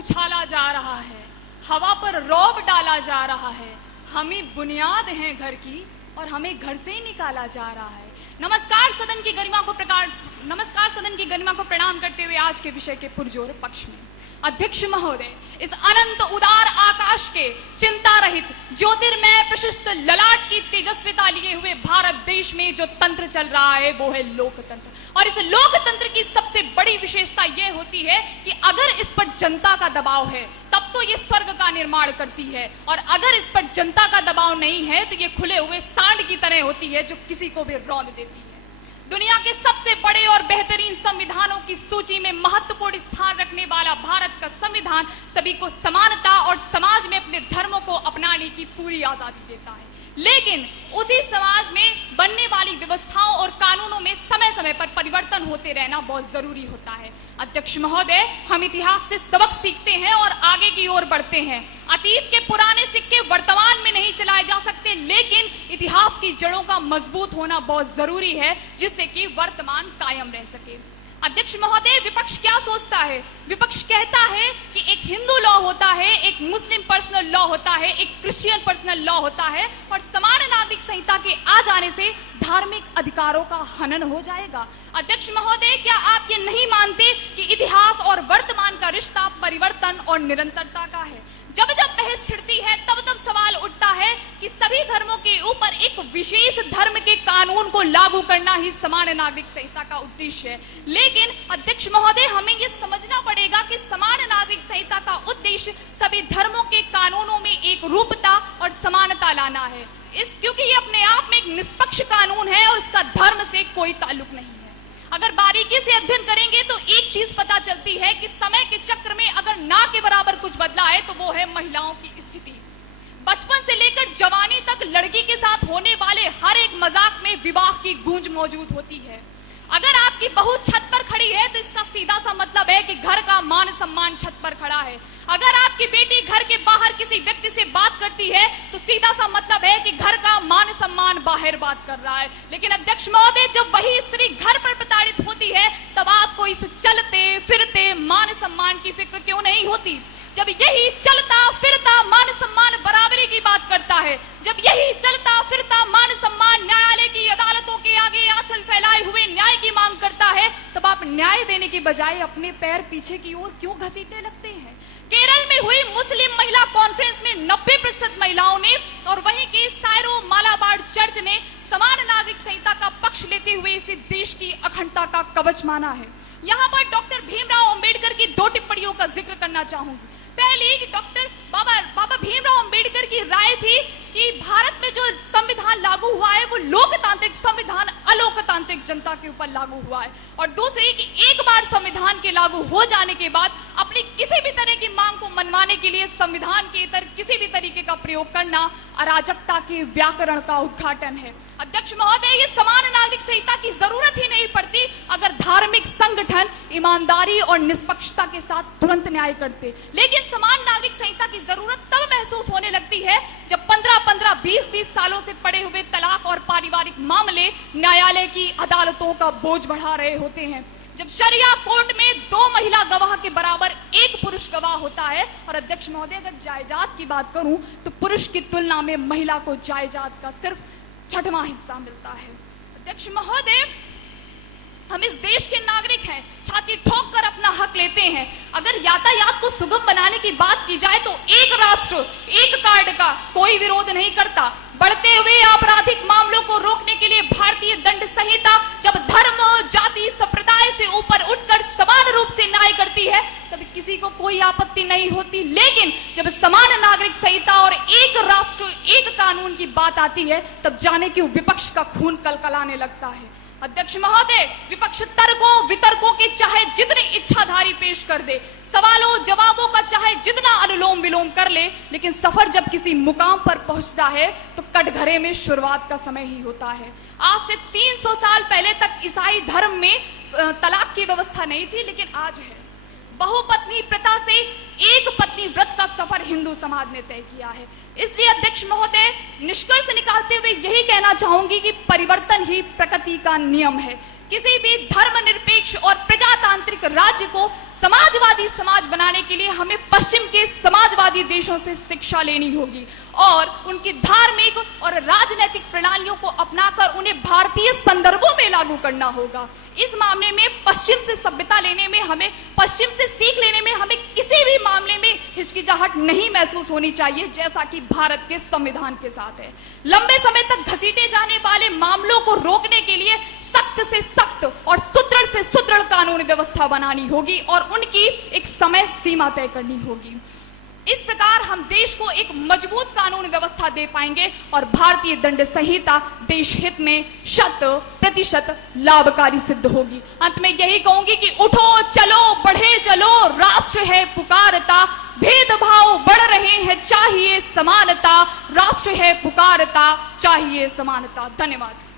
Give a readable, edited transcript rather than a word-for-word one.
उछाला जा रहा है, हवा पर रौब डाला जा रहा है। हमें बुनियाद है घर की और हमें घर से ही निकाला जा रहा है। नमस्कार, सदन की गरिमा को प्रणाम करते हुए आज के विषय के पुरजोर पक्ष में अध्यक्ष महोदय, इस अनंत उदार आकाश के चिंता रहित ज्योतिर्मय प्रशस्त ललाट की तेजस्विता लिए हुए भारत देश में जो तंत्र चल रहा है वो है लोकतंत्र। और इस लोकतंत्र की सबसे बड़ी विशेषता यह होती है कि अगर इस पर जनता का दबाव है तब तो ये स्वर्ग का निर्माण करती है, और अगर इस पर जनता का दबाव नहीं है तो ये खुले हुए सांड की तरह होती है जो किसी को भी रौंद देती है। दुनिया के सबसे बड़े और बेहतरीन संविधानों की सूची में महत्वपूर्ण स्थान रखने वाला भारत का संविधान सभी को समानता और समाज में अपने धर्मों को अपनाने की पूरी आजादी देता है, लेकिन उसी समाज में बनने वाली व्यवस्थाओं और कानूनों में समय समय पर परिवर्तन होते रहना बहुत जरूरी होता है। अध्यक्ष महोदय, हम इतिहास से सबक सीखते हैं और आगे की ओर बढ़ते हैं। अतीत के पुराने सिक्के वर्तमान में नहीं चलाए जा सकते, लेकिन इतिहास की जड़ों का मजबूत होना बहुत जरूरी है जिससे कि वर्तमान कायम रह सके। अध्यक्ष महोदय, विपक्ष क्या सोचता है? विपक्ष कहता है कि एक हिंदू लॉ होता है, एक मुस्लिम पर्सनल लॉ होता है, एक क्रिश्चियन पर्सनल लॉ होता है, और समान नागरिक संहिता के आ जाने से धार्मिक अधिकारों का हनन हो जाएगा। अध्यक्ष महोदय, क्या आप ये नहीं मानते कि इतिहास और वर्तमान का रिश्ता परिवर्तन और निरंतरता का है? जब जब बहस छिड़ती है तब तब सवाल उठता है कि सभी धर्मों के ऊपर एक विशेष धर्म के कानून को लागू करना ही समान नागरिक संहिता का उद्देश्य है। लेकिन अध्यक्ष महोदय, हमें यह समझना पड़ेगा कि समान नागरिक संहिता का उद्देश्य सभी धर्मों के कानूनों में एक रूपता और समानता लाना है, क्योंकि ये अपने आप में एक निष्पक्ष कानून है और इसका धर्म से कोई ताल्लुक नहीं है। अगर बारीकी से अध्ययन करेंगे तो एक चीज पता चलती है कि समय के चक्र में अगर ना के बराबर कुछ बदला है तो वो है महिलाओं की स्थिति। बचपन से लेकर जवानी तक लड़की के साथ होने वाले हर एक मजाक में विवाह की गूंज मौजूद होती है। अगर आपकी बहू छत पर खड़ी है तो इसका सीधा सा मतलब है कि घर का मान सम्मान छत पर खड़ा है। अगर आपकी बेटी घर के बाहर किसी व्यक्ति से बात करती है तो सीधा सा मतलब है कि घर का मान सम्मान बाहर बात कर रहा है। लेकिन अध्यक्ष महोदय, जब वही स्त्री घर पर प्रताड़ित होती है तब आपको इस चलते फिरते मान सम्मान की फिक्र क्यों नहीं होती? जब यही चलता फिरता मान सम्मान बराबरी की बात करता है, जब यही चलता फिरता मान सम्मान न्यायालय की अदालतों के आगे आंचल फैलाए हुए न्याय की मांग करता है, तब आप न्याय देने की बजाय अपने पैर पीछे की ओर क्यों घसीटने लगते हैं? केरल में हुई मुस्लिम महिला कॉन्फ्रेंस में 90% महिलाओं ने और वहीं के सायरो मालाबार चर्च ने समान नागरिक संहिता का पक्ष लेते हुए इसे देश की अखंडता का कवच माना है। यहाँ पर डॉक्टर भीमराव अंबेडकर की 2 टिप्पणियों का जिक्र करना चाहूंगी। पहली कि डॉक्टर बाबा भीमराव अंबेडकर की राय थी कि भारत में जो संविधान लागू हुआ है वो लोकतांत्रिक संविधान अलोकतांत्रिक जनता के ऊपर लागू हुआ है, और दूसरी कि एक बार संविधान के लागू हो जाने के बाद अपनी किसी भी तरह की मांग को मनवाने के लिए संविधान के इतर किसी भी तरीके का प्रयोग करना अराजकता के व्याकरण का उद्घाटन है। अध्यक्ष महोदय, ये समान नागरिक संहिता की जरूरत ही नहीं पड़ती अगर धार्मिक संगठन ईमानदारी और निष्पक्षता के साथ तुरंत न्याय करते। लेकिन समान नागरिक संहिता की जरूरत तब महसूस होने लगती है जब 15-15, 20-20 सालों से पड़े हुए तलाक और पारिवारिक मामले न्यायालय की अदालतों का बोझ बढ़ा रहे होते हैं, जब शरिया कोर्ट में 2 महिला गवाह के बराबर 1 पुरुष गवाह होता है। और अध्यक्ष महोदय, अगर जायदाद की बात करूं तो पुरुष की तुलना में महिला को जायदाद का सिर्फ 6वां हिस्सा मिलता है। अध्यक्ष महोदय, हम इस देश के नागरिक हैं, छाती ठोक कर अपना हक लेते हैं। अगर यातायात को सुगम बनाने की बात की जाए तो एक राष्ट्र एक कार्ड का कोई विरोध नहीं करता। बढ़ते हुए आपराधिक मामलों को रोकने के लिए भारतीय दंड संहिता जब धर्म, जाति, संप्रदाय से ऊपर उठकर समान रूप से न्याय करती है तब किसी को कोई आपत्ति नहीं होती। लेकिन जब समान नागरिक संहिता और एक राष्ट्र एक कानून की बात आती है तब जाने क्यों विपक्ष का खून कलकलाने लगता है। अध्यक्ष महोदय, विपक्ष तर्कों वितर्कों के चाहे जितनी इच्छाधारी पेश कर दे, सवालों जवाबों का चाहे जितना अनुलोम विलोम कर ले, लेकिन सफर जब किसी मुकाम पर पहुंचता है तो कटघरे में शुरुआत का समय ही होता है। आज से 300 साल पहले तक ईसाई धर्म में तलाक की व्यवस्था नहीं थी, लेकिन आज है। बहुपत्नी प्रथा से एक पत्नी व्रत का सफर हिंदू समाज ने तय किया है। इसलिए अध्यक्ष महोदय, निष्कर्ष निकालते हुए यही कहना चाहूंगी कि परिवर्तन ही प्रकृति का नियम है। किसी भी धर्मनिरपेक्ष और प्रजातांत्रिक राज्य को समाजवादी समाज बनाने के लिए हमें पश्चिम के समाजवादी देशों से शिक्षा लेनी होगी और उनकी धार्मिक और राजनीतिक प्रणालियों को अपनाकर उन्हें भारतीय संदर्भों में लागू करना होगा। इस मामले में पश्चिम से सभ्यता लेने में, हमें पश्चिम से सीख लेने में हमें किसी भी मामले में हिचकिचाहट नहीं महसूस होनी चाहिए, जैसा कि भारत के संविधान के साथ है। लंबे समय तक घसीटे जाने वाले मामलों को रोकने के लिए सख्त से सख्त और सुदृढ़ से सुदृढ़ कानून व्यवस्था बनानी होगी और उनकी एक समय सीमा तय करनी होगी। इस प्रकार हम देश को एक मजबूत कानून व्यवस्था दे पाएंगे और भारतीय दंड संहिता देश हित में 100% लाभकारी सिद्ध होगी। अंत में यही कहूंगी कि उठो चलो बढ़े चलो, राष्ट्र है पुकारता, भेदभाव बढ़ रहे हैं चाहिए समानता, राष्ट्र है पुकारता चाहिए समानता। धन्यवाद।